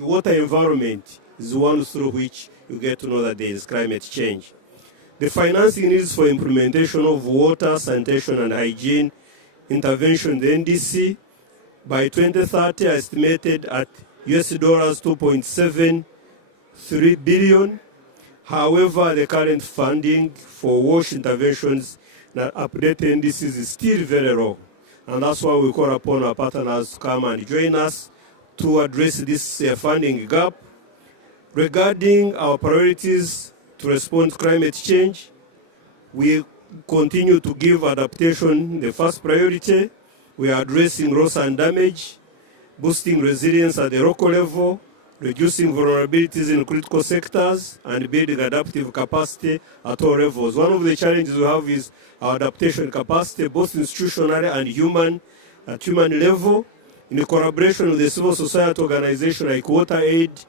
The water environment is one through which you get to know that there is climate change. The financing needs for implementation of water, sanitation, and hygiene intervention, the NDC, by 2030 are estimated at US dollars 2.73 billion. However, the current funding for wash interventions and updated NDCs is still very low. And that's why we call upon our partners to come and join us to address this funding gap. Regarding our priorities to respond to climate change, we continue to give adaptation the first priority. We are addressing loss and damage, boosting resilience at the local level, reducing vulnerabilities in critical sectors, and building adaptive capacity at all levels. One of the challenges we have is our adaptation capacity, both institutionally and at human level, in collaboration with the civil society organizations like WaterAid,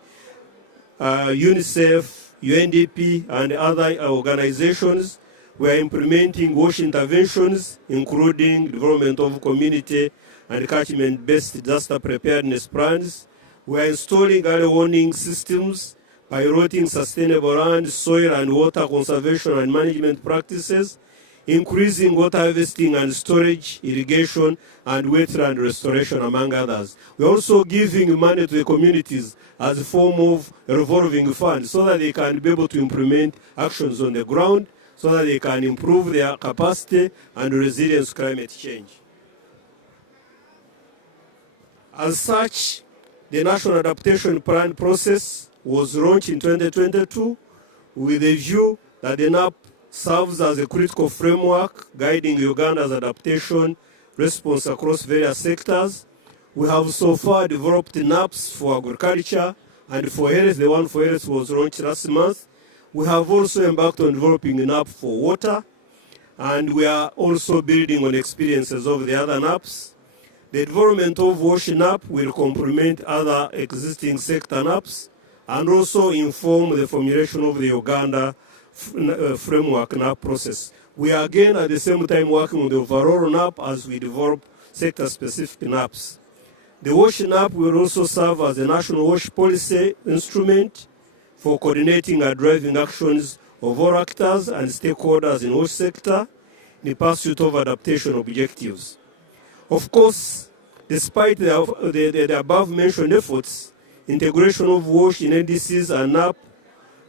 UNICEF, UNDP, and other organizations. We are implementing WASH interventions, including development of community and catchment-based disaster preparedness plans. We are installing early warning systems, piloting sustainable land, soil, and water conservation and management practices, increasing water harvesting and storage, irrigation, and wetland restoration, among others. We are also giving money to the communities as a form of a revolving fund so that they can be able to implement actions on the ground, so that they can improve their capacity and resilience to climate change. As such, the National Adaptation Plan process was launched in 2022 with a view that the NAP serves as a critical framework guiding Uganda's adaptation response across various sectors. We have so far developed NAPs for agriculture and for health. The one for health was launched last month. We have also embarked on developing a NAP for water, and we are also building on experiences of the other NAPs. The development of WASH NAP will complement other existing sector NAPs and also inform the formulation of the Uganda framework NAP process. We are again at the same time working on the overall NAP as we develop sector-specific NAPs. The WASH NAP will also serve as a national WASH policy instrument for coordinating and driving actions of all actors and stakeholders in the WASH sector in the pursuit of adaptation objectives. Of course, despite the above-mentioned efforts, integration of WASH in NDCs and NAP,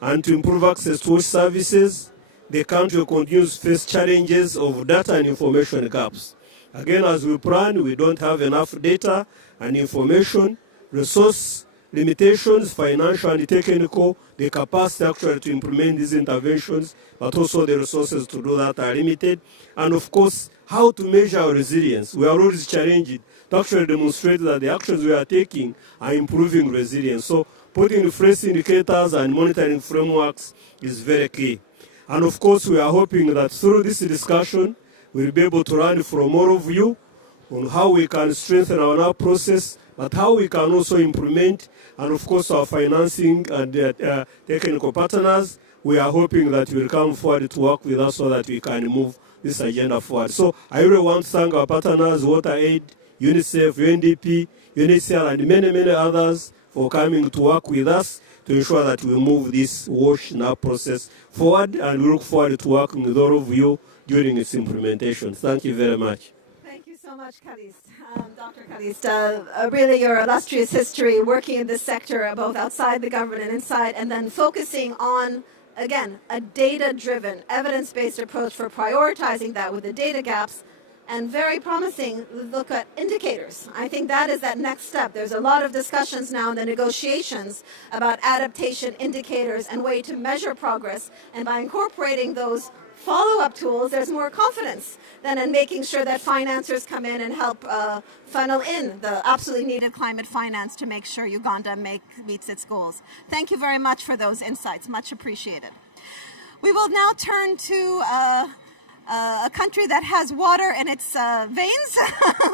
and to improve access to WASH services, the country continues to face challenges of data and information gaps. Again, as we plan, we don't have enough data and information, resource limitations, financial and technical, the capacity actually to implement these interventions, but also the resources to do that are limited. And of course, how to measure our resilience. We are always challenged to actually demonstrate that the actions we are taking are improving resilience. So putting fresh indicators and monitoring frameworks is very key. And of course, we are hoping that through this discussion, we'll be able to learn from all of you on how we can strengthen our process, but how we can also implement, and of course our financing and technical partners. We are hoping that you will come forward to work with us so that we can move this agenda forward. So I really want to thank our partners, WaterAid, UNICEF, UNDP, UNHCR, and many, many others for coming to work with us to ensure that we move this WASH NAP process forward, and we look forward to working with all of you during its implementation. Thank you very much. Thank you so much, Kalist. Dr. Kalist, really your illustrious history working in this sector, both outside the government and inside, and then focusing on, again, a data-driven, evidence-based approach for prioritizing that with the data gaps, and very promising look at indicators. I think that is that next step. There's a lot of discussions now in the negotiations about adaptation indicators and way to measure progress, and by incorporating those follow-up tools, there's more confidence than in making sure that financiers come in and help funnel in the absolutely needed climate finance to make sure Uganda meets its goals. Thank you very much for those insights. Much appreciated. We will now turn to a country that has water in its veins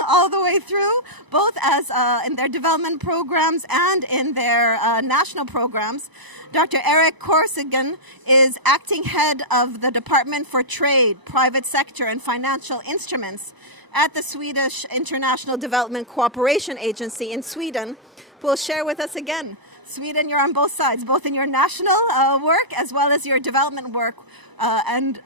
all the way through, both as in their development programs and in their national programs. Dr. Eric Korsigan is acting head of the Department for Trade, Private Sector and Financial Instruments at the Swedish International Development Cooperation Agency in Sweden, who will share with us again Sweden, you're on both sides, both in your national work as well as your development work, and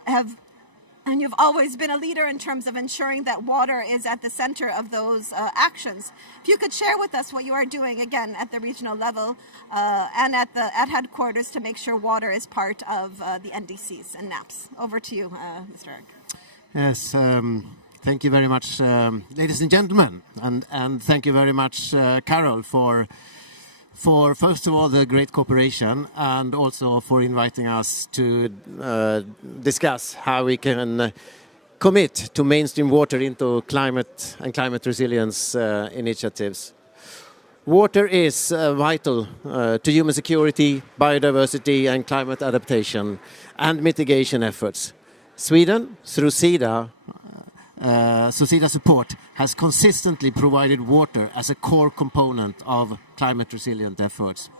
you've always been a leader in terms of ensuring that water is at the center of those actions. If you could share with us what you are doing, again, at the regional level and at headquarters to make sure water is part of the NDCs and NAPs. Over to you, Mr. Eric. Yes, thank you very much, ladies and gentlemen, and thank you very much, Carol, for first of all the great cooperation, and also for inviting us to discuss how we can commit to mainstream water into climate and climate resilience initiatives. Water is vital to human security, biodiversity and climate adaptation and mitigation efforts. Sweden, through SIDA, SIDA support has consistently provided water as a core component of climate resilient efforts.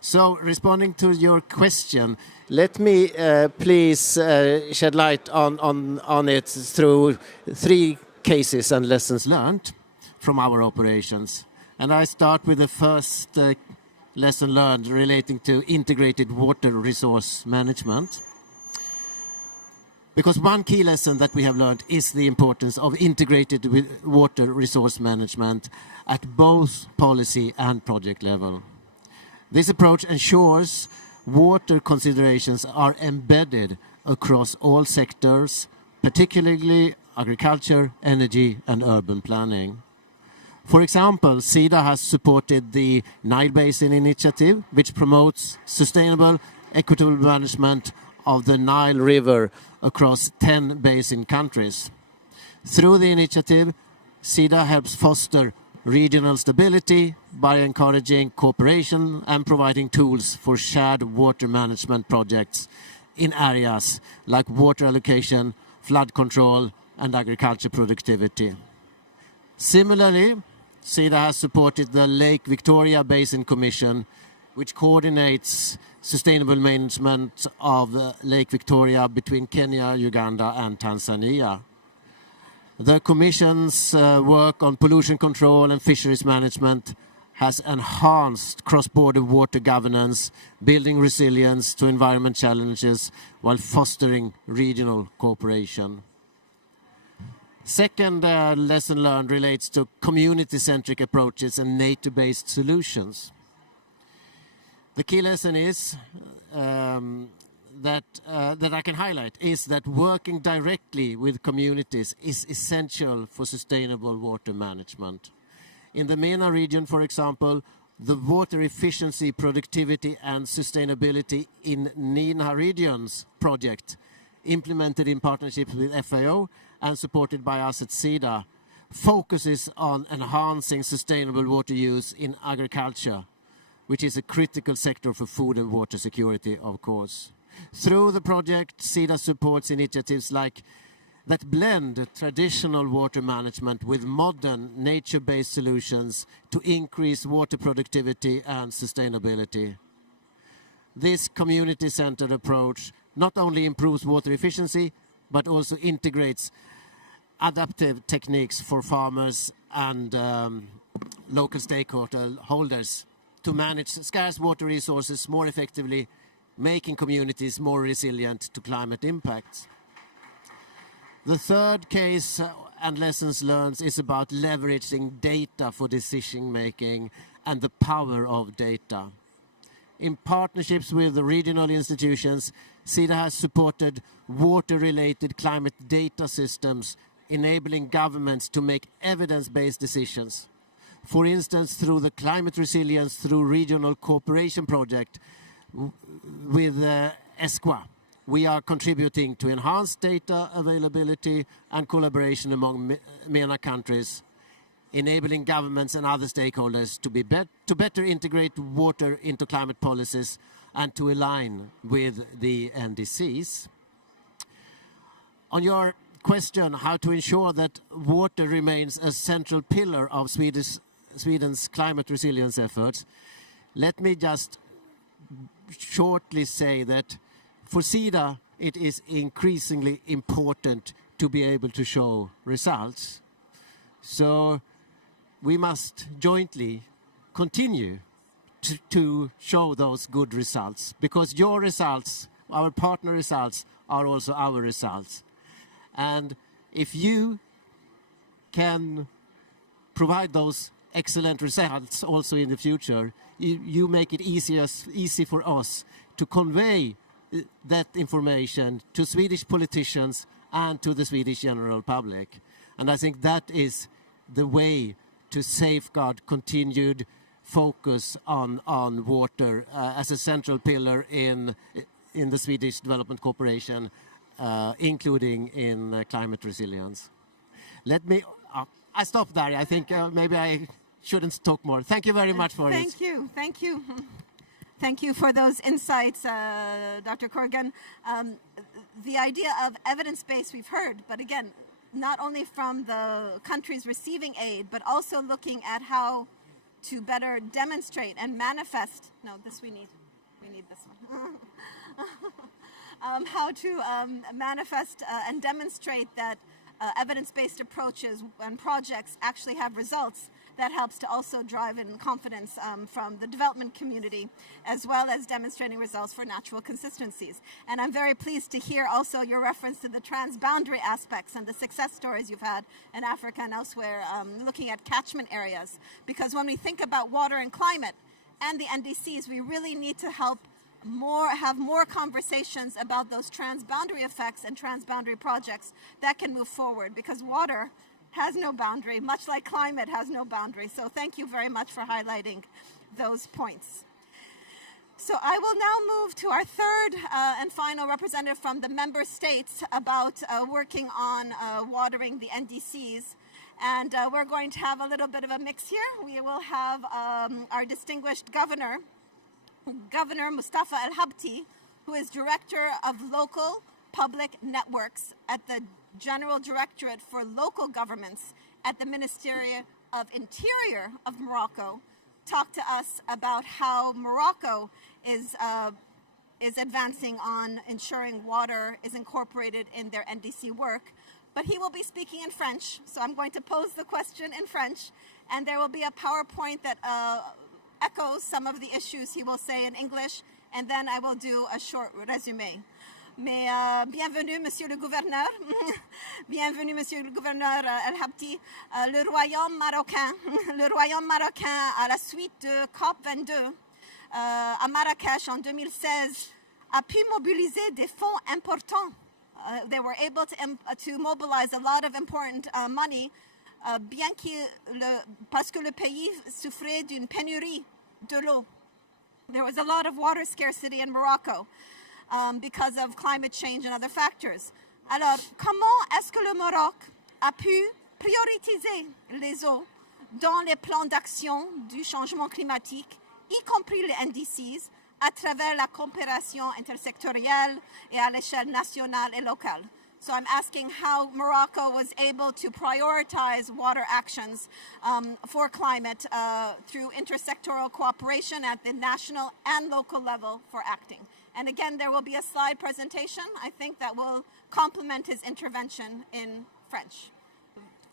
So, responding to your question, let me please shed light on it through 3 cases and lessons learned from our operations. And I start with the first lesson learned relating to integrated water resource management. Because one key lesson that we have learned is the importance of integrated water resource management at both policy and project level. This approach ensures water considerations are embedded across all sectors, particularly agriculture, energy and urban planning. For example, SIDA has supported the Nile Basin Initiative, which promotes sustainable, equitable management of the Nile River across 10 basin countries. Through the initiative, SIDA helps foster regional stability by encouraging cooperation and providing tools for shared water management projects in areas like water allocation, flood control, and agriculture productivity. Similarly, SIDA has supported the Lake Victoria Basin Commission, which coordinates sustainable management of Lake Victoria between Kenya, Uganda and Tanzania. The Commission's work on pollution control and fisheries management has enhanced cross-border water governance, building resilience to environment challenges while fostering regional cooperation. Second lesson learned relates to community-centric approaches and nature-based solutions. The key lesson is that I can highlight is that working directly with communities is essential for sustainable water management. In the MENA region, for example, the water efficiency, productivity and sustainability in NINA regions project, implemented in partnership with FAO and supported by us at SIDA, focuses on enhancing sustainable water use in agriculture, which is a critical sector for food and water security, of course. Through the project, SIDA supports initiatives like that blend traditional water management with modern nature-based solutions to increase water productivity and sustainability. This community-centered approach not only improves water efficiency, but also integrates adaptive techniques for farmers and local stakeholders to manage scarce water resources more effectively, making communities more resilient to climate impacts. The third case and lessons learned is about leveraging data for decision making and the power of data. In partnerships with the regional institutions, SIDA has supported water-related climate data systems, enabling governments to make evidence-based decisions. For instance, through the Climate Resilience through Regional Cooperation project with ESCWA, we are contributing to enhanced data availability and collaboration among MENA countries, enabling governments and other stakeholders to better integrate water into climate policies and to align with the NDCs. On your question how to ensure that water remains a central pillar of Sweden's climate resilience efforts, let me just shortly say that for SIDA it is increasingly important to be able to show results. So we must jointly continue to show those good results, because your results, our partner results, are also our results. And if you can provide those excellent results also in the future, you make it easy for us to convey that information to Swedish politicians and to the Swedish general public. And I think that is the way to safeguard continued focus on water as a central pillar in the Swedish development cooperation, including in climate resilience. Let me, I stop there. I think maybe I shouldn't talk more. Thank you very much for it. Thank you. Thank you. Thank you for those insights, Dr. Corrigan. The idea of evidence-based we've heard, but again, not only from the countries receiving aid, but also looking at how to better demonstrate and manifest. No, this we need this one. How to manifest and demonstrate that evidence-based approaches and projects actually have results. That helps to also drive in confidence from the development community, as well as demonstrating results for natural consistencies. And I'm very pleased to hear also your reference to the transboundary aspects and the success stories you've had in Africa and elsewhere, looking at catchment areas. Because when we think about water and climate and the NDCs, we really need to have more conversations about those transboundary effects and transboundary projects that can move forward, because water has no boundary, much like climate has no boundary. So thank you very much for highlighting those points. So I will now move to our third and final representative from the member states about working on watering the NDCs. And we're going to have a little bit of a mix here. We will have our distinguished Governor Mustafa El-Habti, who is Director of Local Public Networks at the General Directorate for Local Governments at the Ministry of Interior of Morocco, talk to us about how Morocco is advancing on ensuring water is incorporated in their NDC work. But he will be speaking in French, so I'm going to pose the question in French, and there will be a PowerPoint that echoes some of the issues he will say in English, and then I will do a short résumé. Mais bienvenue, Monsieur le Gouverneur. Bienvenue, Monsieur le Gouverneur El-Habti. Le Royaume marocain, à la suite de COP22 à Marrakech en 2016, a pu mobiliser des fonds importants. They were able to mobilize a lot of important money, parce que le pays souffrait d'une pénurie de l'eau. There was a lot of water scarcity in Morocco. Because of climate change and other factors. Alors, comment est-ce que le Maroc a pu prioriser les eaux dans les plans d'action du changement climatique, y compris les NDCs, à travers la coopération intersectorielle et à l'échelle nationale et locale? So I'm asking how Morocco was able to prioritize water actions for climate through intersectoral cooperation at the national and local level for acting. And again, there will be a slide presentation, I think, that will complement his intervention in French.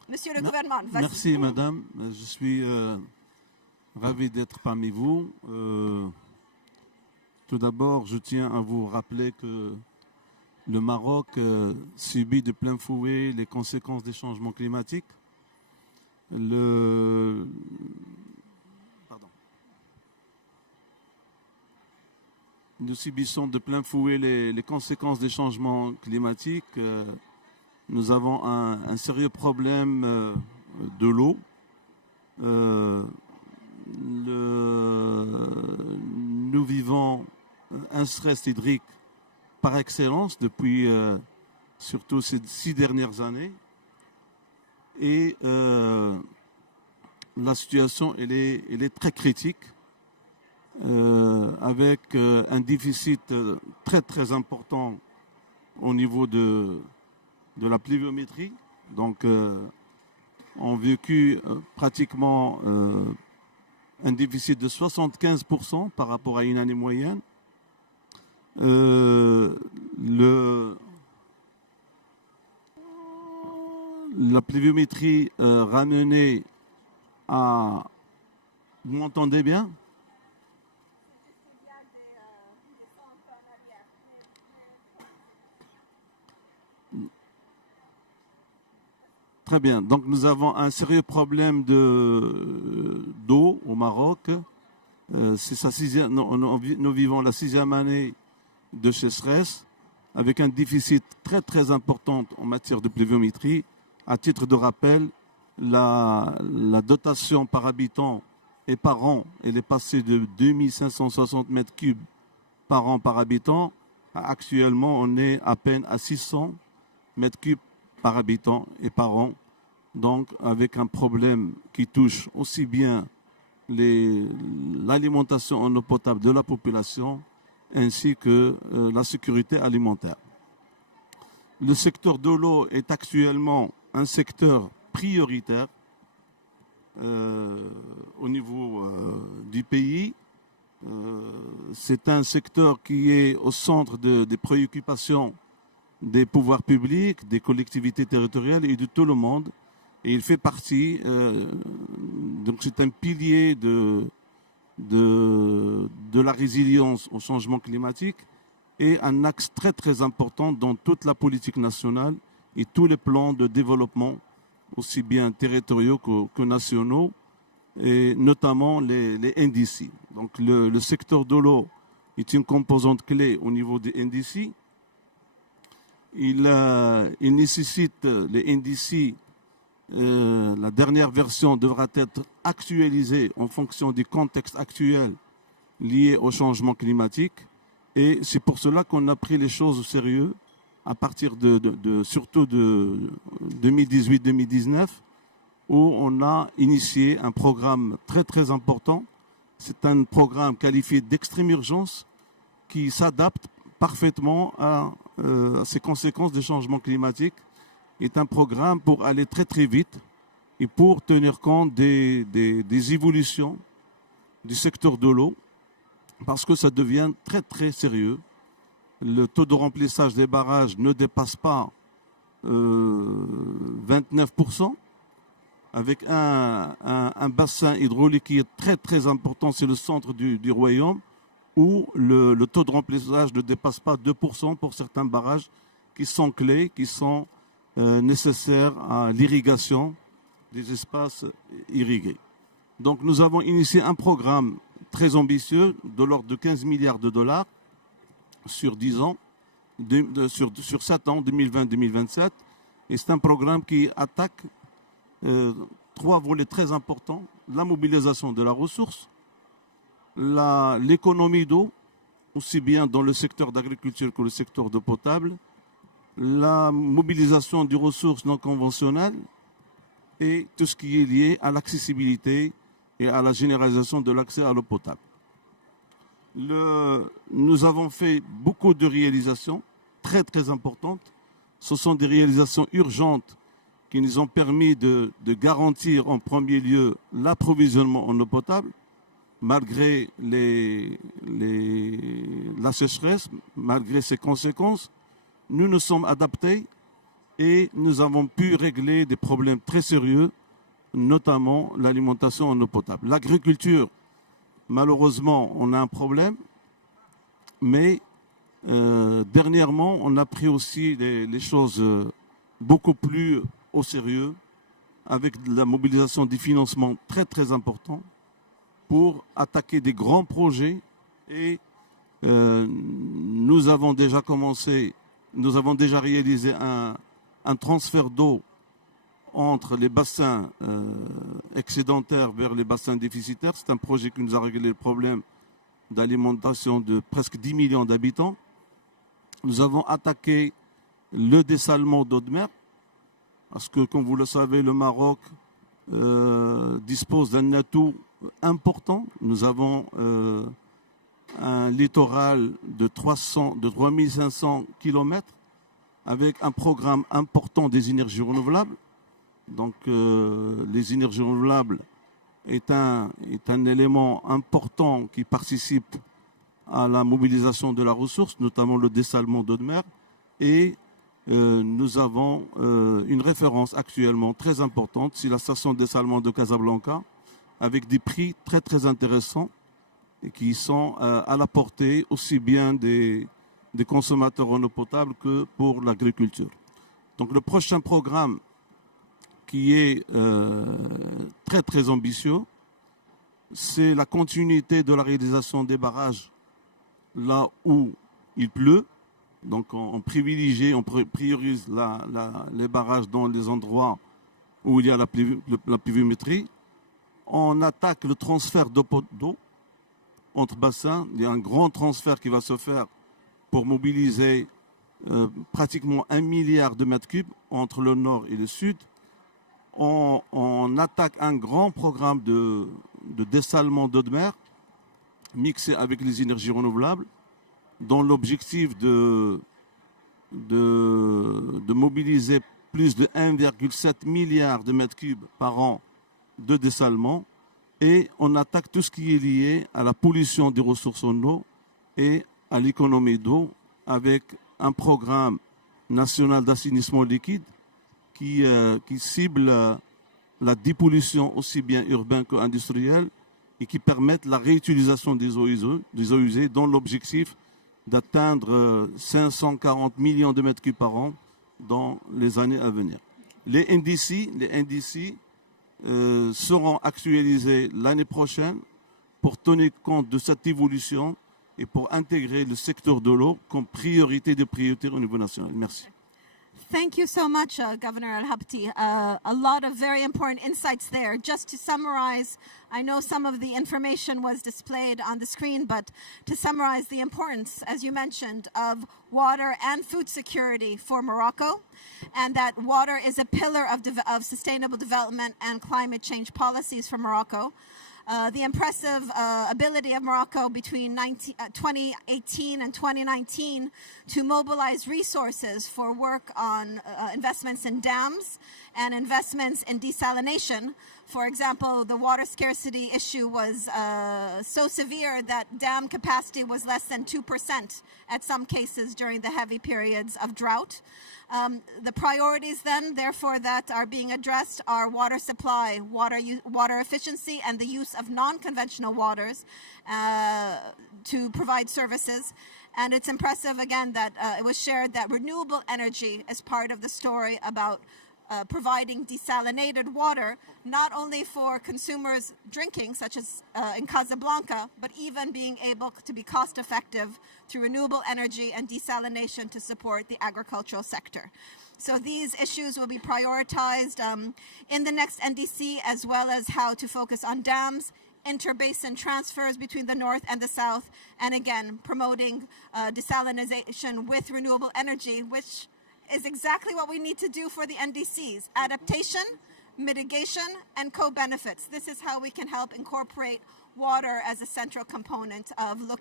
Monsieur le gouvernement, vas-y. Merci, madame. Je suis ravi d'être parmi vous. Tout d'abord, je tiens à vous rappeler que le Maroc subit de plein fouet les conséquences des changements climatiques. Nous subissons de plein fouet les conséquences des changements climatiques. Nous avons un sérieux problème de l'eau. Nous vivons un stress hydrique par excellence depuis surtout ces 6 dernières années. Et la situation elle est très critique. Avec un déficit très très important au niveau de la pluviométrie. Donc on a vécu pratiquement un déficit de 75% par rapport à une année moyenne. La pluviométrie ramenée à... Vous m'entendez bien ? Très bien. Donc nous avons un sérieux problème d'eau au Maroc. C'est nous vivons la 6e année de sécheresse avec un déficit très très important en matière de pluviométrie. À titre de rappel, la dotation par habitant et par an, elle est passée de 2560 mètres cubes par an par habitant. Actuellement, on est à peine à 600 mètres cubes par habitant et par an. Donc, avec un problème qui touche aussi bien l'alimentation en eau potable de la population ainsi que la sécurité alimentaire. Le secteur de l'eau est actuellement un secteur prioritaire au niveau du pays. C'est un secteur qui est au centre des préoccupations des pouvoirs publics, des collectivités territoriales et de tout le monde. Et il fait partie, donc c'est un pilier de la résilience au changement climatique et un axe très très important dans toute la politique nationale et tous les plans de développement, aussi bien territoriaux que nationaux, et notamment les NDC. Donc le secteur de l'eau est une composante clé au niveau des NDC. Il nécessite les NDC. La dernière version devra être actualisée en fonction du contexte actuel lié au changement climatique. Et c'est pour cela qu'on a pris les choses au sérieux à partir surtout de 2018-2019, où on a initié un programme très très important. C'est un programme qualifié d'extrême urgence qui s'adapte parfaitement à ces conséquences des changements climatiques. Est un programme pour aller très très vite et pour tenir compte des évolutions du secteur de l'eau, parce que ça devient très très sérieux. Le taux de remplissage des barrages ne dépasse pas 29%, avec un bassin hydraulique qui est très très important, c'est le centre du royaume, où le taux de remplissage ne dépasse pas 2% pour certains barrages qui sont clés, qui sont nécessaires à l'irrigation des espaces irrigués. Donc nous avons initié un programme très ambitieux de l'ordre de 15 milliards de dollars sur 10 ans, sur 7 ans, 2020-2027. Et c'est un programme qui attaque 3 volets très importants: la mobilisation de la ressource, l'économie d'eau, aussi bien dans le secteur d'agriculture que le secteur d'eau potable, la mobilisation des ressources non conventionnelles et tout ce qui est lié à l'accessibilité et à la généralisation de l'accès à l'eau potable. Nous avons fait beaucoup de réalisations très très importantes. Ce sont des réalisations urgentes qui nous ont permis de garantir en premier lieu l'approvisionnement en eau potable, malgré la sécheresse, malgré ses conséquences. Nous nous sommes adaptés et nous avons pu régler des problèmes très sérieux, notamment l'alimentation en eau potable. L'agriculture, malheureusement, on a un problème, mais dernièrement, on a pris aussi les choses beaucoup plus au sérieux, avec la mobilisation des financements très très importants pour attaquer des grands projets. Et nous avons déjà réalisé un transfert d'eau entre les bassins excédentaires vers les bassins déficitaires. C'est un projet qui nous a réglé le problème d'alimentation de presque 10 millions d'habitants. Nous avons attaqué le dessalement d'eau de mer, parce que, comme vous le savez, le Maroc dispose d'un atout important. Nous avons un littoral de 3500 km avec un programme important des énergies renouvelables. Donc les énergies renouvelables est un élément important qui participe à la mobilisation de la ressource, notamment le dessalement d'eau de mer. Et nous avons une référence actuellement très importante, c'est la station de dessalement de Casablanca, avec des prix très très intéressants et qui sont à la portée aussi bien des consommateurs en eau potable que pour l'agriculture. Donc le prochain programme qui est très très ambitieux. C'est la continuité de la réalisation des barrages là où il pleut. Donc on privilégie, on priorise les barrages dans les endroits où il y a la pluviométrie. On attaque le transfert d'eau entre bassins. Il y a un grand transfert qui va se faire pour mobiliser pratiquement 1 milliard de mètres cubes entre le nord et le sud. On attaque un grand programme de dessalement d'eau de mer mixé avec les énergies renouvelables dans l'objectif de mobiliser plus de 1,7 milliard de mètres cubes par an de dessalement. Et on attaque tout ce qui est lié à la pollution des ressources en eau et à l'économie d'eau avec un programme national d'assainissement liquide qui cible la dépollution aussi bien urbaine qu'industrielle et qui permettent la réutilisation des eaux usées dans l'objectif d'atteindre 540 millions de mètres cubes par an dans les années à venir. Les NDC seront actualisés l'année prochaine pour tenir compte de cette évolution et pour intégrer le secteur de l'eau comme priorité des priorités au niveau national. Merci. Thank you so much, Governor Al-Habti. A lot of very important insights there. Just to summarize, I know some of the information was displayed on the screen, but to summarize the importance, as you mentioned, of water and food security for Morocco, and that water is a pillar of sustainable development and climate change policies for Morocco. The impressive ability of Morocco between 2018 and 2019 to mobilize resources for work on investments in dams and investments in desalination. For example, the water scarcity issue was so severe that dam capacity was less than 2% at some cases during the heavy periods of drought. The priorities then, therefore, that are being addressed are water supply, water efficiency, and the use of non-conventional waters to provide services. And it's impressive, again, that it was shared that renewable energy is part of the story about providing desalinated water, not only for consumers drinking, such as in Casablanca, but even being able to be cost effective through renewable energy and desalination to support the agricultural sector. So these issues will be prioritized in the next NDC, as well as how to focus on dams, interbasin transfers between the north and the south, and again, promoting desalination with renewable energy, which is exactly what we need to do for the NDCs: adaptation, mitigation, and co-benefits. This is how we can help incorporate water as a central component of the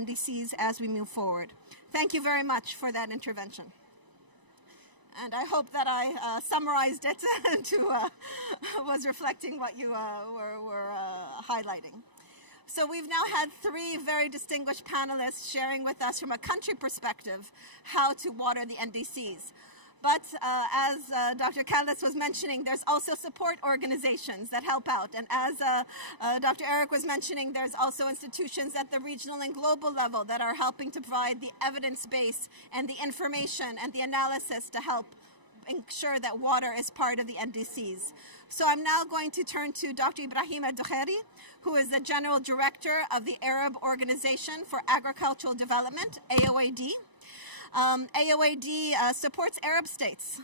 NDCs as we move forward. Thank you very much for that intervention. And I hope that I summarized it and was reflecting what you were highlighting. So we've now had 3 very distinguished panelists sharing with us from a country perspective how to water the NDCs. But as Dr. Khaled was mentioning, there's also support organizations that help out. And as Dr. Eric was mentioning, there's also institutions at the regional and global level that are helping to provide the evidence base and the information and the analysis to help ensure that water is part of the NDCs. So I'm now going to turn to Dr. Ibrahim Al-Dukhari, who is the General Director of the Arab Organization for Agricultural Development, AOAD. AOAD supports Arab states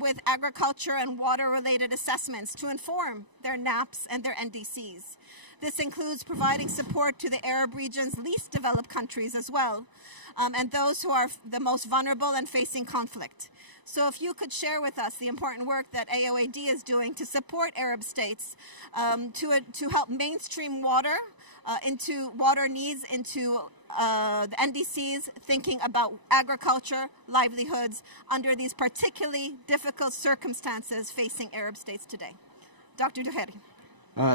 with agriculture and water-related assessments to inform their NAPs and their NDCs. This includes providing support to the Arab region's least developed countries as well, and those who are the most vulnerable and facing conflict. So if you could share with us the important work that AOAD is doing to support Arab states to help mainstream water into water needs into the NDCs, thinking about agriculture, livelihoods under these particularly difficult circumstances facing Arab states today. Dr. Dukhari.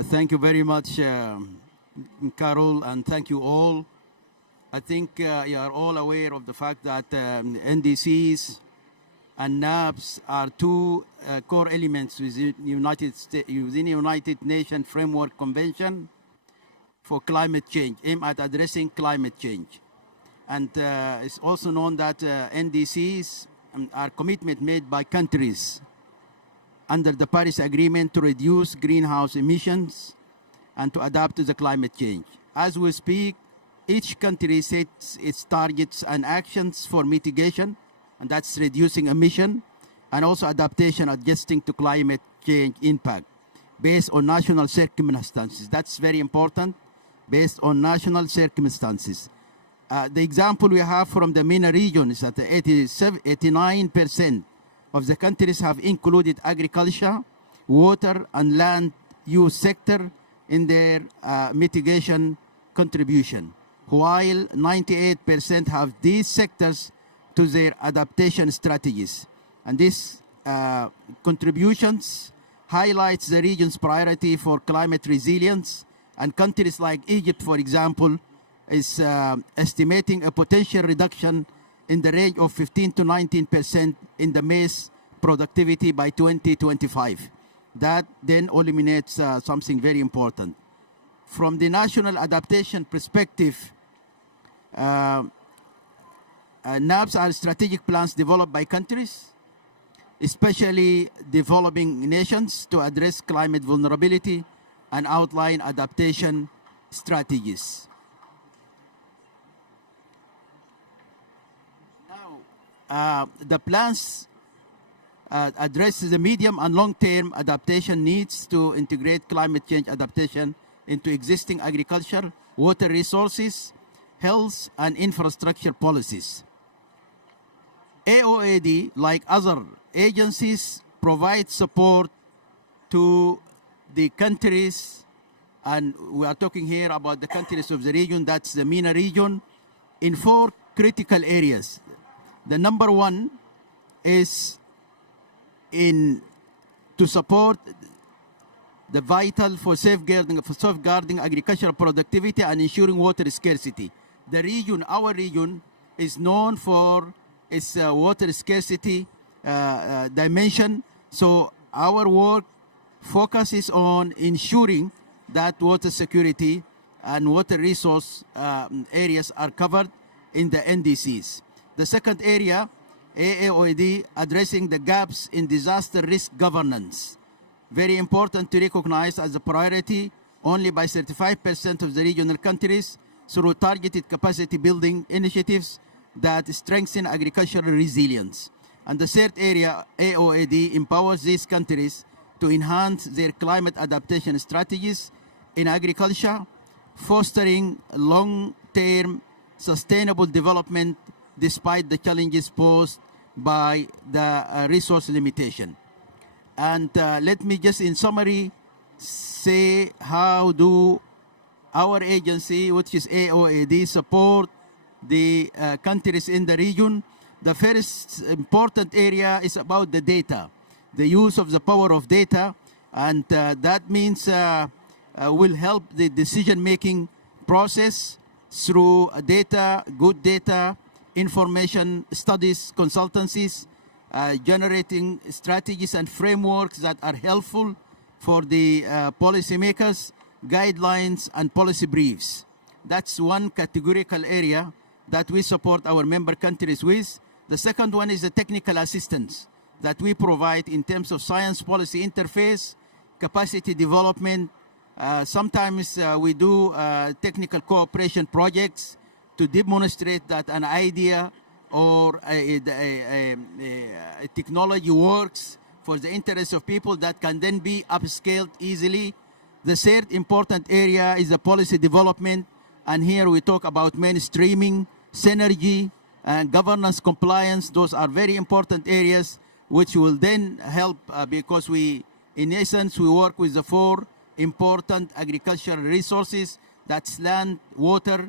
Thank you very much, Carol, and thank you all. I think you are all aware of the fact that NDCs and NAPs are 2 core elements within the United Nations Framework Convention for climate change, aimed at addressing climate change. And it's also known that NDCs are commitment made by countries under the Paris Agreement to reduce greenhouse emissions and to adapt to the climate change. As we speak, each country sets its targets and actions for mitigation, and that's reducing emission, and also adaptation, adjusting to climate change impact, based on national circumstances. That's very important, based on national circumstances. The example we have from the MENA region is that 89% of the countries have included agriculture, water, and land use sector in their mitigation contribution, while 98% have these sectors to their adaptation strategies. And these contributions highlights the region's priority for climate resilience, and countries like Egypt, for example, is estimating a potential reduction in the range of 15 to 19% in the maize productivity by 2025. That then eliminates something very important. From the national adaptation perspective, NAPs are strategic plans developed by countries, especially developing nations, to address climate vulnerability and outline adaptation strategies. Now, the plans address the medium and long-term adaptation needs to integrate climate change adaptation into existing agriculture, water resources, health, and infrastructure policies. AOAD, like other agencies, provides support to the countries, and we are talking here about the countries of the region, that's the MENA region, in 4 critical areas. The number one is to support the vital for safeguarding agricultural productivity and ensuring water scarcity. The region, our region, is known for its water scarcity dimension. So our work focuses on ensuring that water security and water resource areas are covered in the NDCs. The second area, AOAD, addressing the gaps in disaster risk governance. Very important to recognize as a priority only by 35% of the regional countries through targeted capacity building initiatives that strengthen agricultural resilience. And the third area, AOAD, empowers these countries to enhance their climate adaptation strategies in agriculture, fostering long-term sustainable development despite the challenges posed by the resource limitation. And let me just in summary say how do our agency, which is AOAD, support the countries in the region. The first important area is about the data, the use of the power of data, and that means will help the decision-making process through data, good data, information studies, consultancies, generating strategies and frameworks that are helpful for the policymakers, guidelines, and policy briefs. That's one categorical area that we support our member countries with. The second one is the technical assistance that we provide in terms of science policy interface, capacity development. Sometimes we do technical cooperation projects to demonstrate that an idea or a technology works for the interest of people that can then be upscaled easily. The third important area is the policy development, and here we talk about mainstreaming, synergy, and governance compliance. Those are very important areas which will then help because we, in essence, we work with the 4 important agricultural resources, that's land, water,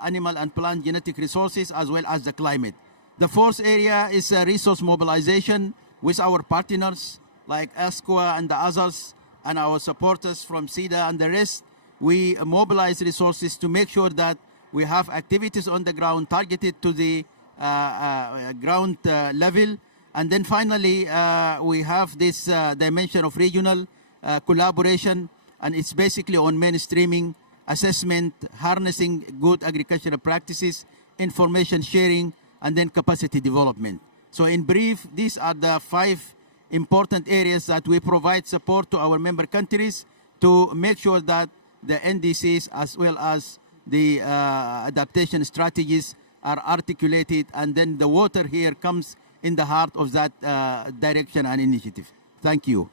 animal and plant genetic resources, as well as the climate. The fourth area is resource mobilization with our partners like ASCOA and the others, and our supporters from SIDA and the rest. We mobilize resources to make sure that we have activities on the ground targeted to the ground level. And then finally, we have this dimension of regional collaboration, and it's basically on mainstreaming, assessment, harnessing good agricultural practices, information sharing, and then capacity development. So in brief, these are the 5 important areas that we provide support to our member countries to make sure that the NDCs as well as the adaptation strategies are articulated, and then the water here comes in the heart of that direction and initiative. Thank you.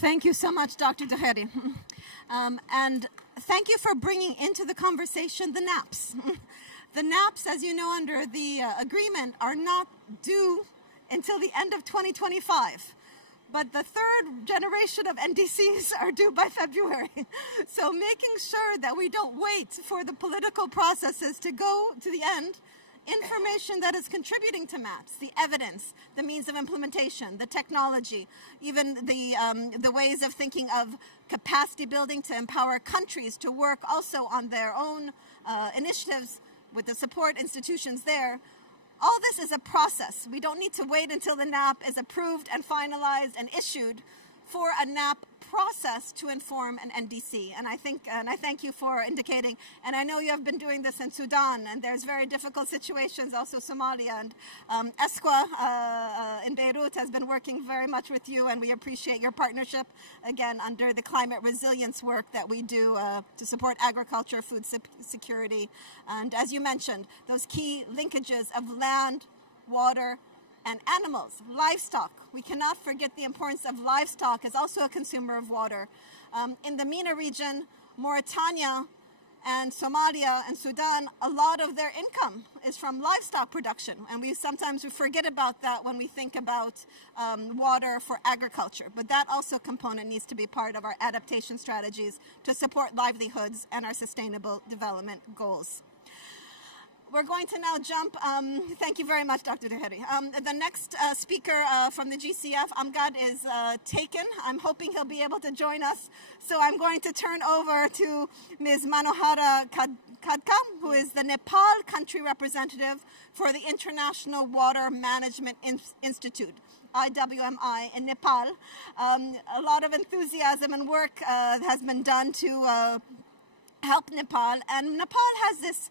Thank you so much, Dr. Daheri. And thank you for bringing into the conversation the NAPs. The NAPs, as you know, under the agreement, are not due until the end of 2025. But the third generation of NDCs are due by February. So making sure that we don't wait for the political processes to go to the end, information that is contributing to MAPs, the evidence, the means of implementation, the technology, even the ways of thinking of capacity building to empower countries to work also on their own initiatives with the support institutions there. All this is a process. We don't need to wait until the NAP is approved and finalized and issued for a NAP process to inform an NDC. And I thank you for indicating, and I know you have been doing this in Sudan, and there's very difficult situations, also Somalia, and ESQA in Beirut has been working very much with you, and we appreciate your partnership, again, under the climate resilience work that we do to support agriculture, food security, and as you mentioned, those key linkages of land, water, and animals, livestock. We cannot forget the importance of livestock as also a consumer of water. In the MENA region, Mauritania and Somalia and Sudan, a lot of their income is from livestock production. And we sometimes forget about that when we think about water for agriculture. But that also component needs to be part of our adaptation strategies to support livelihoods and our sustainable development goals. We're going to now jump, thank you very much, Dr. Daheri. The next speaker from the GCF, Amgad, is taken. I'm hoping he'll be able to join us. So I'm going to turn over to Ms. Manohara Khadka, who is the Nepal country representative for the International Water Management Institute, IWMI, in Nepal. A lot of enthusiasm and work has been done to help Nepal, and Nepal has this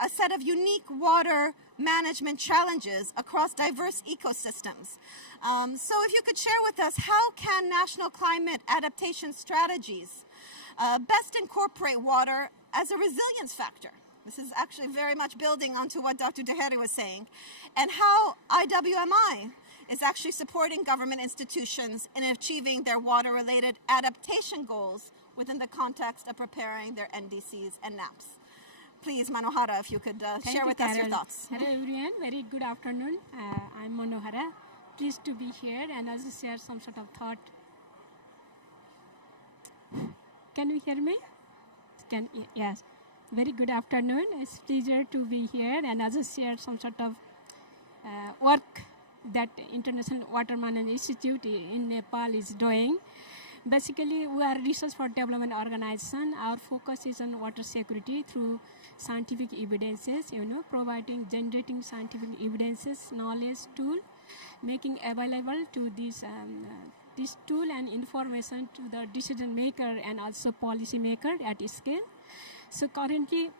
a set of unique water management challenges across diverse ecosystems. So if you could share with us, how can national climate adaptation strategies best incorporate water as a resilience factor? This is actually very much building onto what Dr. Daheri was saying, and how IWMI is actually supporting government institutions in achieving their water-related adaptation goals within the context of preparing their NDCs and NAPs. Please, Manohara, if you could share with us your thoughts. Hello, everyone. Very good afternoon. I'm Manohara. Pleased to be here and also share some sort of thought. Can you hear me? Yes. Very good afternoon. It's a pleasure to be here and also share some sort of work that International Water Management Institute in Nepal is doing. Basically, we are a research for development organization. Our focus is on water security through scientific evidences, providing, generating scientific evidences, knowledge tool, making available to this tool and information to the decision maker and also policy maker at scale. So currently,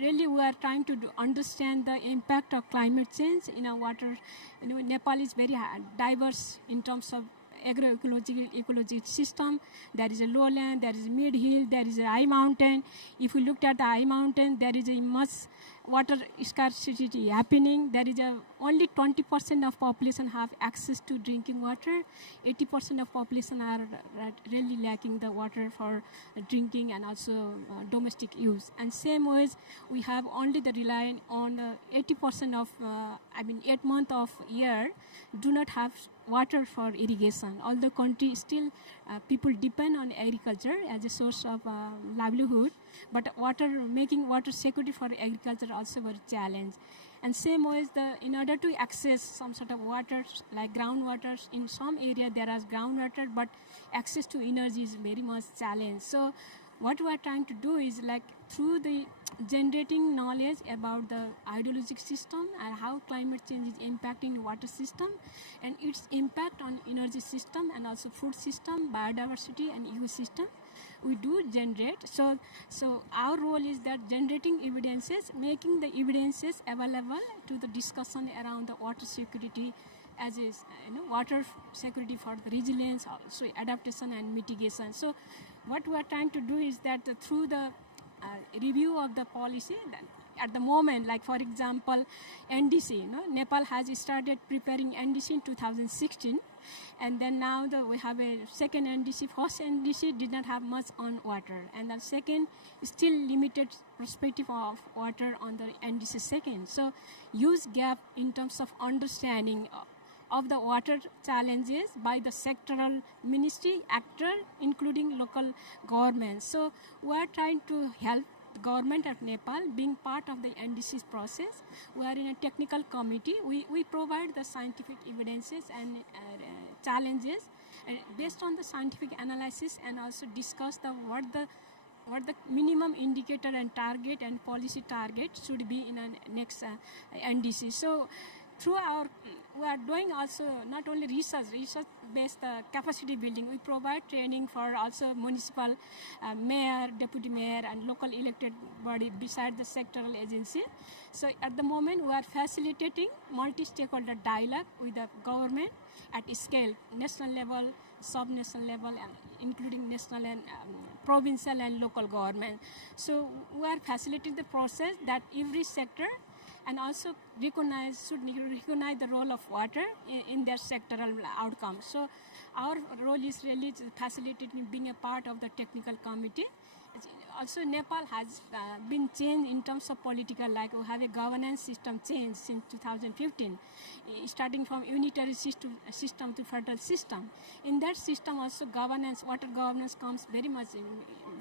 really we are trying to understand the impact of climate change in our water. Nepal is very diverse in terms of ecological system. There is a lowland, there is a mid-hill, there is a high mountain. If we looked at the high mountain, there is a much water scarcity happening. There is only 20% of population have access to drinking water. 80% of population are really lacking the water for drinking and also domestic use. And same ways, we have only the relying on 80% of, 8 months of year do not have water for irrigation. Although country still people depend on agriculture as a source of livelihood, but making water security for agriculture also a challenge. And same ways, in order to access some sort of water like groundwater, in some area there is groundwater, but access to energy is very much challenge. So what we are trying to do is through the generating knowledge about the hydrologic system and how climate change is impacting the water system and its impact on energy system and also food system, biodiversity and ecosystem, we do generate. So our role is that generating evidences, making the evidences available to the discussion around the water security as is water security for the resilience, also adaptation and mitigation. So what we are trying to do is that through the review of the policy, that at the moment, like for example, NDC, Nepal has started preparing NDC in 2016, and then now we have a second NDC. First NDC did not have much on water, and the second still limited perspective of water on the NDC second. So huge gap in terms of understanding of the water challenges by the sectoral ministry actor, including local governments. So we are trying to help the government of Nepal being part of the NDC's process. We are in a technical committee. We provide the scientific evidences and challenges based on the scientific analysis, and also discuss what the minimum indicator and target and policy target should be in a next NDC. So we are doing also not only research-based capacity building. We provide training for also municipal mayor, deputy mayor, and local elected body beside the sectoral agency. So at the moment, we are facilitating multi-stakeholder dialogue with the government at scale, national level, sub-national level, and including national and provincial and local government. So we are facilitating the process that every sector and also should recognize the role of water in their sectoral outcomes. So our role is really facilitating being a part of the technical committee. Also, Nepal has been changed in terms of political, like we have a governance system change since 2015, starting from unitary system to federal system. In that system also water governance comes very much in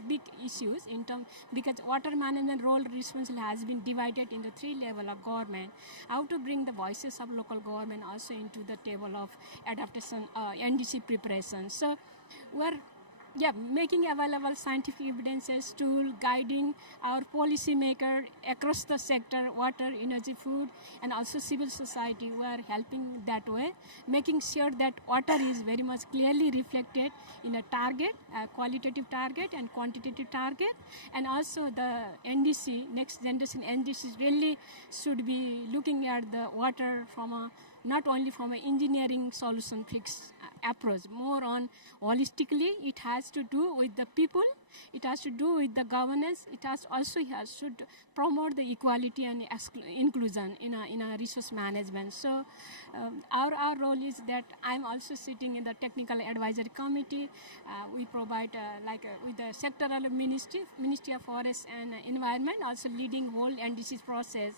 big issues in terms, because water management role responsibility has been divided in the 3 levels of government. How to bring the voices of local government also into the table of adaptation, NDC preparation. So we're making available scientific evidences, tool, guiding our policymaker across the sector, water, energy, food, and also civil society. We are helping that way, making sure that water is very much clearly reflected in a target, a qualitative target and quantitative target. And also the NDC, next generation NDCs really should be looking at the water from not only from an engineering solution fix approach, more on holistically. It has to do with the people, it has to do with the governance, it has to promote the equality and inclusion in a resource management. So our role is that I'm also sitting in the technical advisory committee. We provide with the sectoral Ministry of Forest and Environment, also leading whole NDC process.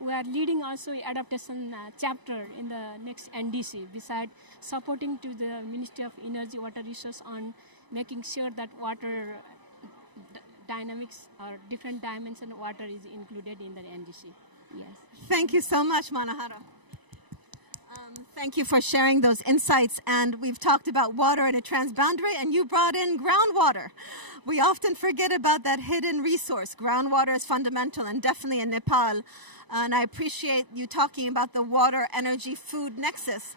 We are leading also adaptation chapter in the next NDC, beside supporting to the Ministry of Energy, Water Resource on making sure that water dynamics or different dimensions of water is included in the NDC. Yes. Thank you so much, Manohara. Thank you for sharing those insights. And we've talked about water in a transboundary, and you brought in groundwater. We often forget about that hidden resource. Groundwater is fundamental, and definitely in Nepal. And I appreciate you talking about the water, energy, food nexus.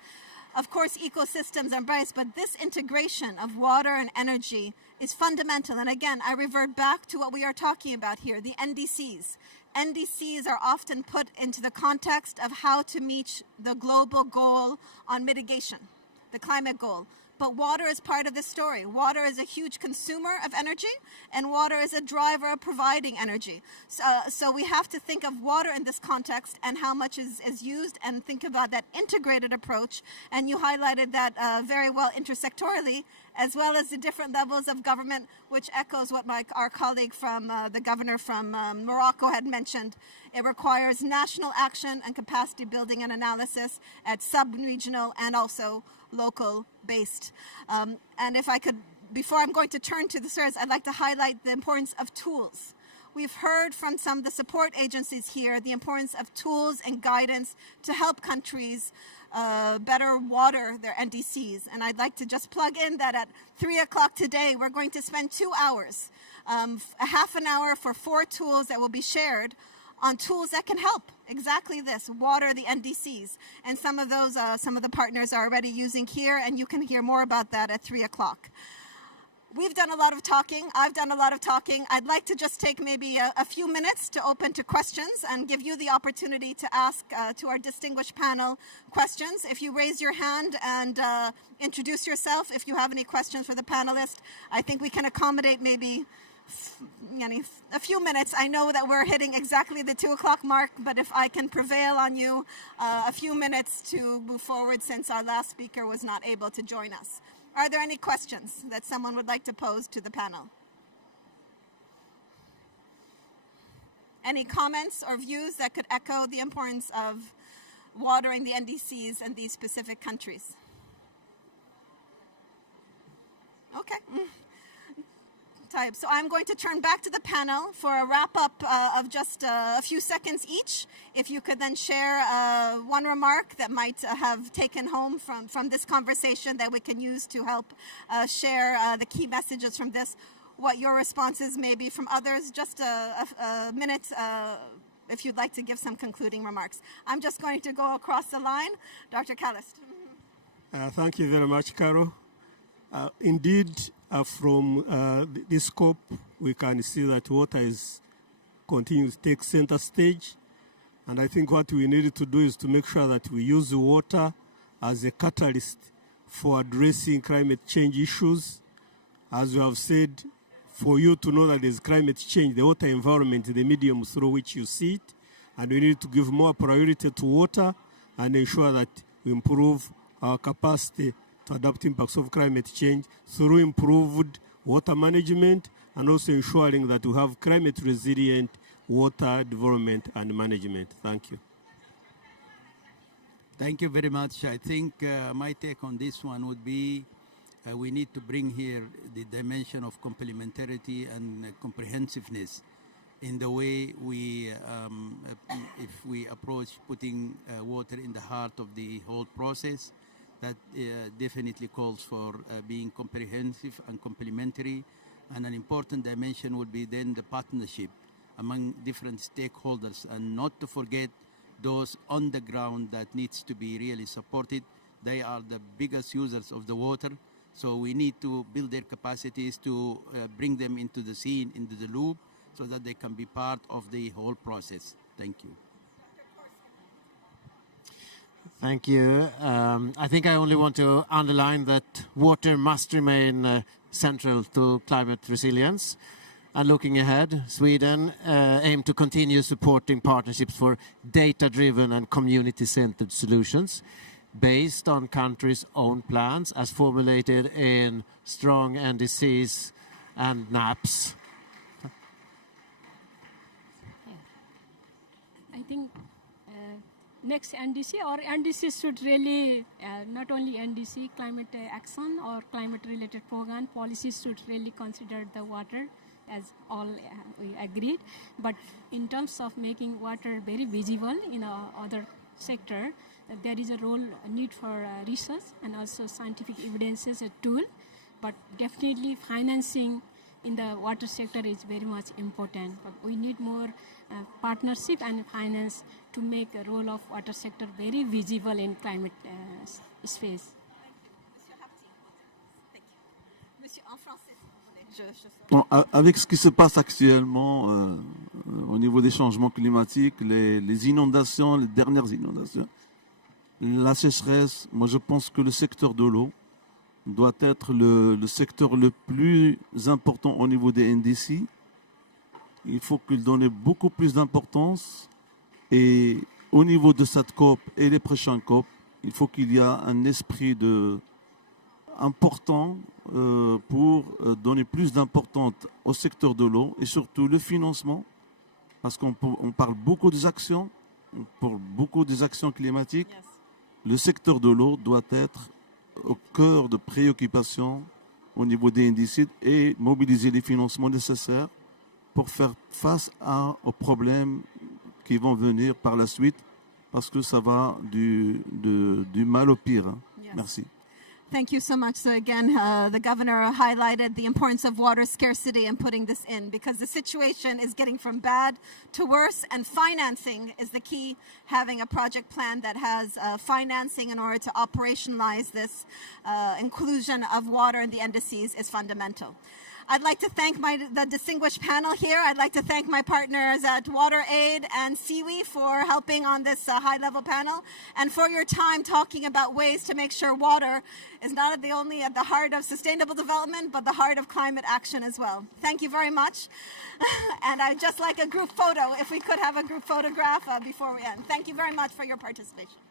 Of course, ecosystems are embraced, but this integration of water and energy is fundamental. And again, I revert back to what we are talking about here, the NDCs. NDCs are often put into the context of how to meet the global goal on mitigation, the climate goal. But water is part of the story. Water is a huge consumer of energy, and water is a driver of providing energy. So we have to think of water in this context and how much is used, and think about that integrated approach. And you highlighted that very well intersectorally, as well as the different levels of government, which echoes what our colleague from the governor from Morocco had mentioned. It requires national action and capacity building and analysis at sub-regional and also local based. And if I could, before I'm going to turn to the service, I'd like to highlight the importance of tools. We've heard from some of the support agencies here the importance of tools and guidance to help countries better water their NDCs. And I'd like to just plug in that at 3 o'clock today, we're going to spend 2 hours, a half an hour for 4 tools that will be shared on tools that can help exactly this, water the NDCs. And some of those, some of the partners are already using here, and you can hear more about that at 3 o'clock. we've done a lot of talking. I've done a lot of talking. I'd like to just take maybe a few minutes to open to questions and give you the opportunity to ask to our distinguished panel questions. If you raise your hand and introduce yourself, if you have any questions for the panelists, I think we can accommodate maybe a few minutes. I know that we're hitting exactly the 2 o'clock mark, but if I can prevail on you, a few minutes to move forward since our last speaker was not able to join us. Are there any questions that someone would like to pose to the panel? Any comments or views that could echo the importance of watering the NDCs in these specific countries? Okay. So I'm going to turn back to the panel for a wrap-up of just a few seconds each. If you could then share one remark that might have taken home from this conversation that we can use to help share the key messages from this, what your responses may be from others. Just a minute if you'd like to give some concluding remarks. I'm just going to go across the line. Dr. Callist. Thank you very much, Carol. Indeed, from this scope, we can see that water continues to take center stage. And I think what we need to do is to make sure that we use the water as a catalyst for addressing climate change issues. As you have said, for you to know that there's climate change, the water environment is the medium through which you see it. And we need to give more priority to water and ensure that we improve our capacity to adapt impacts of climate change through improved water management and also ensuring that we have climate resilient water development and management. Thank you. Thank you very much. I think my take on this one would be we need to bring here the dimension of complementarity and comprehensiveness in the way we, if we approach putting water in the heart of the whole process. That definitely calls for being comprehensive and complementary. And an important dimension would be then the partnership among different stakeholders, and not to forget those on the ground that needs to be really supported. They are the biggest users of the water. So we need to build their capacities to bring them into the scene, into the loop, so that they can be part of the whole process. Thank you. Thank you. I think I only want to underline that water must remain central to climate resilience. And looking ahead, Sweden aim to continue supporting partnerships for data-driven and community-centered solutions based on countries' own plans as formulated in strong NDCs and NAPs. I think next NDC or NDC should really, not only NDC, climate action or climate-related program, policies should really consider the water, as all we agreed. But in terms of making water very visible in other sector, there is a role, a need for research and also scientific evidence as a tool. But definitely financing in the water sector is very much important. But we need more partnership and finance to make the role of water sector very visible in climate space. Bon, avec ce qui se passe actuellement au niveau des changements climatiques, les inondations, les dernières inondations, la sécheresse, moi je pense que le secteur de l'eau doit être le secteur le plus important au niveau des NDC. Il faut qu'il donne beaucoup plus d'importance, et au niveau de cette COP et les prochaines COP, il faut qu'il y ait un esprit important pour donner plus d'importance au secteur de l'eau et surtout le financement, parce qu'on parle beaucoup des actions, pour beaucoup des actions climatiques. Yes. Le secteur de l'eau doit être au cœur de préoccupation au niveau des NDCs et mobiliser les financements nécessaires pour faire face aux problèmes qui vont venir par la suite, parce que ça va du mal au pire. Yes. Merci. Thank you so much. So again, the governor highlighted the importance of water scarcity and putting this in, because the situation is getting from bad to worse, and financing is the key. Having a project plan that has financing in order to operationalize this inclusion of water in the NDCs is fundamental. I'd like to thank the distinguished panel here. I'd like to thank my partners at WaterAid and SIWI for helping on this high-level panel, and for your time talking about ways to make sure water is not only at the heart of sustainable development, but the heart of climate action as well. Thank you very much. And I'd just like a group photo, if we could have a group photograph before we end. Thank you very much for your participation.